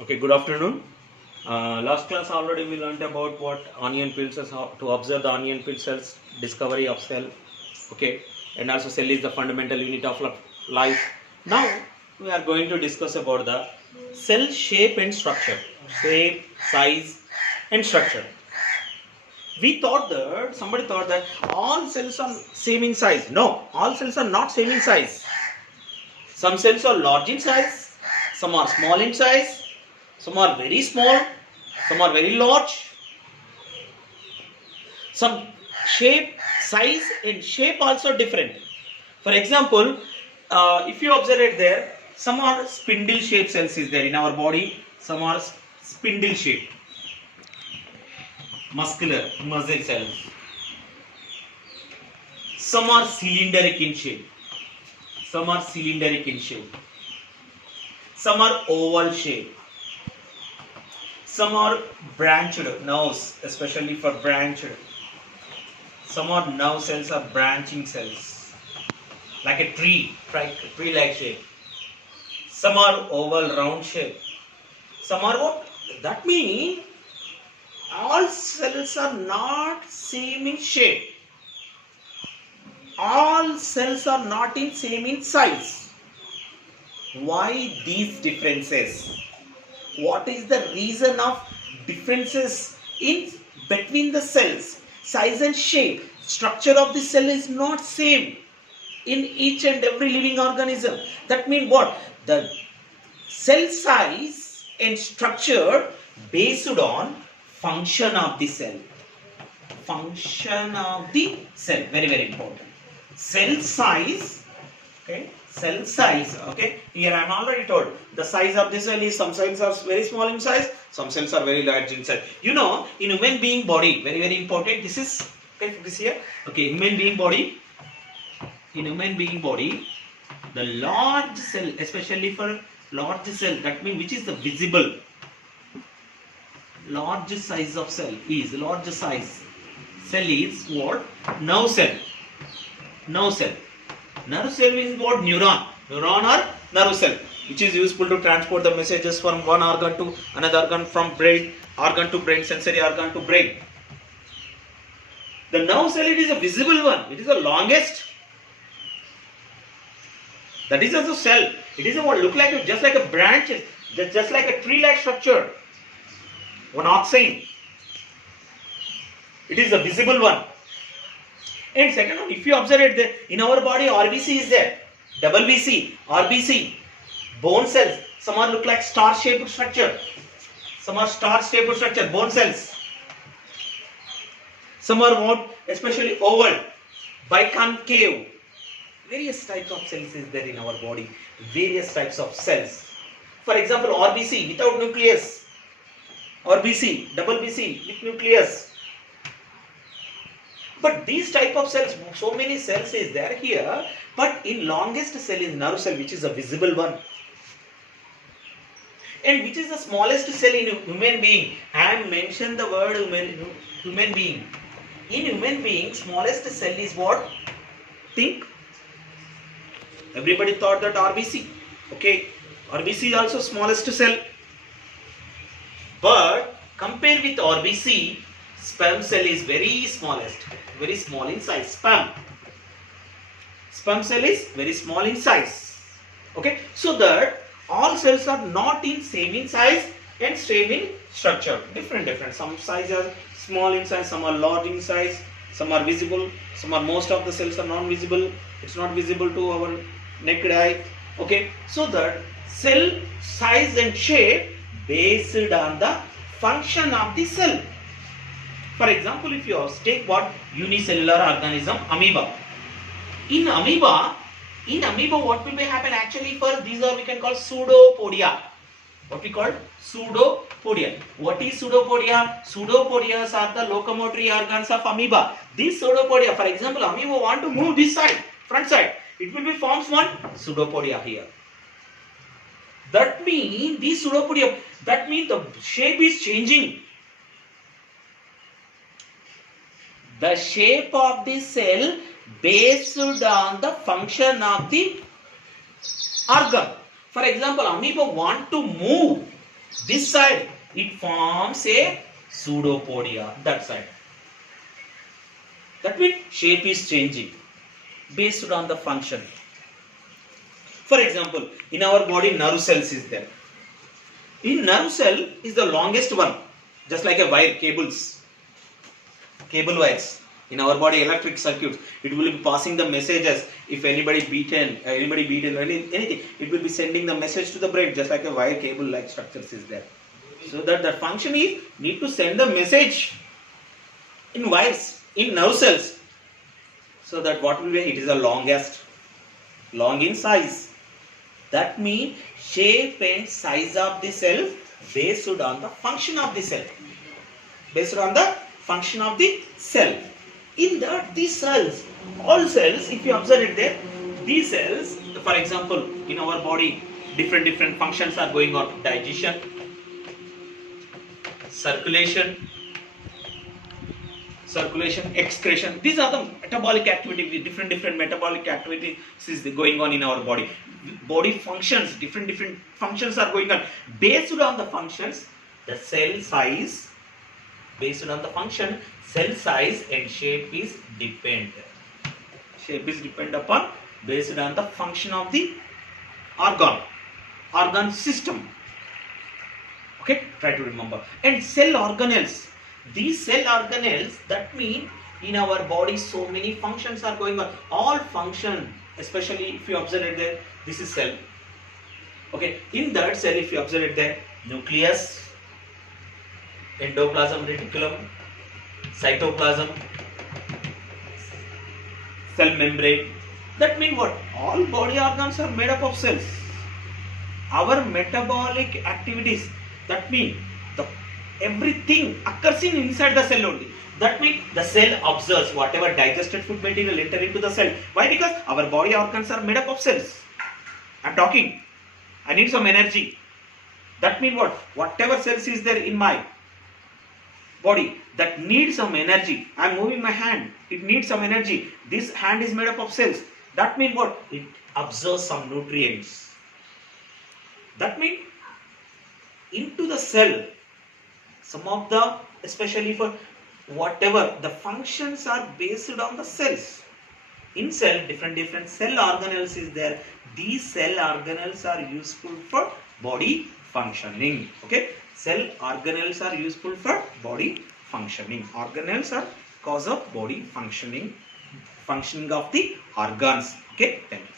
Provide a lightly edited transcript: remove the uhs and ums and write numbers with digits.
Okay, good afternoon. Last class already we learned about what onion peels is, how to observe the onion peel cells, discovery of cell. Okay, and also cell is the fundamental unit of life. Now we are going to discuss about the cell shape and structure, shape, size, and structure. We thought that somebody thought that all cells are same in size. No, all cells are not same in size. Some cells are large in size, some are small in size, some are very small, some are very large. Some shape, size and shape also different. For example, if you observe it there, some are spindle shaped cells is there in our body, some are spindle shaped, muscular, muscle cells. Some are cylindrical in shape, some are cylindrical in shape, some are oval shape, some are branched nerves, especially for branched. Some are nerve cells are branching cells, like a tree-like shape. Some are oval, round shape. Some are what? That means all cells are not same in shape. All cells are not in same in size. Why these differences? What is the reason of differences in between the cells? Size and shape, structure of the cell is not same in each and every living organism. That means what? The cell size and structure based on function of the cell. Function of the cell, very important. Cell size, okay, cell size, okay, here I am already told the size of the cell is some cells are very small in size, some cells are very large in size. You know, in human being body, very important, this is, okay, this here, okay, human being body, in human being body, the large cell, especially for large cell, that means which is the visible, large size of cell is, large size cell is what? Nerve cell. Nerve cell. Nerve cell is what? Neuron. Neuron or nerve cell, which is useful to transport the messages from one organ to another organ, from brain organ to brain, sensory organ to brain. The nerve cell, it is a visible one. It is the longest. That is also cell. It is a what look like just like a branch, just like a tree-like structure. One oxine. It is a visible one. And second one, if you observe it there, in our body RBC is there, double BC, RBC, bone cells, some are look like star-shaped structure, some are star-shaped structure, bone cells, some are what, especially oval, biconcave, various types of cells is there in our body, various types of cells. For example, RBC without nucleus, RBC, double BC with nucleus. But these type of cells, so many cells is there here, but in longest cell is nerve cell, which is a visible one. And which is the smallest cell in human being? I have mentioned the word human being. In human being, smallest cell is what? Think. Everybody thought that RBC. Okay, RBC is also smallest cell. But compare with RBC, sperm cell is very smallest, very small in size. Sperm cell is very small in size. Okay, so that all cells are not in same in size and same in structure. Different. Some size are small in size, some are large in size, some are visible, some are, most of the cells are non-visible. It's not visible to our naked eye. Okay, so that cell size and shape based on the function of the cell. For example, if you take what? Unicellular organism, amoeba. In amoeba, what will be happen actually for these are we can call pseudopodia. What we call pseudopodia. What is pseudopodia? Pseudopodias are the locomotory organs of amoeba. These pseudopodia, for example, amoeba want to move this side, front side. It will be forms one pseudopodia here. That means these pseudopodia, that means the shape is changing. The shape of the cell based on the function of the organ. For example, amoeba want to move This side, it forms a pseudopodia. That side. That means shape is changing based on the function. For example, in our body, nerve cells is there. In nerve cell is the longest one, just like a wire, cables, cable wires. In our body, electric circuits, it will be passing the messages. If anybody beaten, anything, it will be sending the message to the brain, just like a wire cable like structures is there. So that the function is need to send the message in wires, in nerve cells. So that what will be, it is the longest, long in size. That means shape and size of the cell based on the function of the cell. Based on the function of the cell. In that, these cells, all cells, if you observe it there, these cells, for example, in our body, different functions are going on. Digestion, circulation, excretion. These are the metabolic activity. Different metabolic activities is going on in our body. Body functions, different functions are going on. Based on the functions, the cell size, based on the function, cell size and shape is depend. Shape is depend upon based on the function of the organ system. Okay, try to remember. And cell organelles. These cell organelles, that mean in our body so many functions are going on. All function, especially if you observe it there, this is cell. Okay, in that cell, if you observe it there, nucleus, endoplasm reticulum, cytoplasm, cell membrane. That means what? All body organs are made up of cells. Our metabolic activities, that means everything occurs inside the cell only. That means the cell observes whatever digested food material enter into the cell. Why? Because our body organs are made up of cells. I'm talking. I need some energy. That means what? Whatever cells is there in my body that needs some energy. I'm moving my hand. It needs some energy. This hand is made up of cells. That means what? It absorbs some nutrients. That means into the cell, some of the, especially for whatever the functions are based on the cells. In cell, different cell organelles is there. These cell organelles are useful for body functioning. Okay, cell organelles are useful for body functioning. Organelles are cause of body functioning of the organs. Okay, thank you.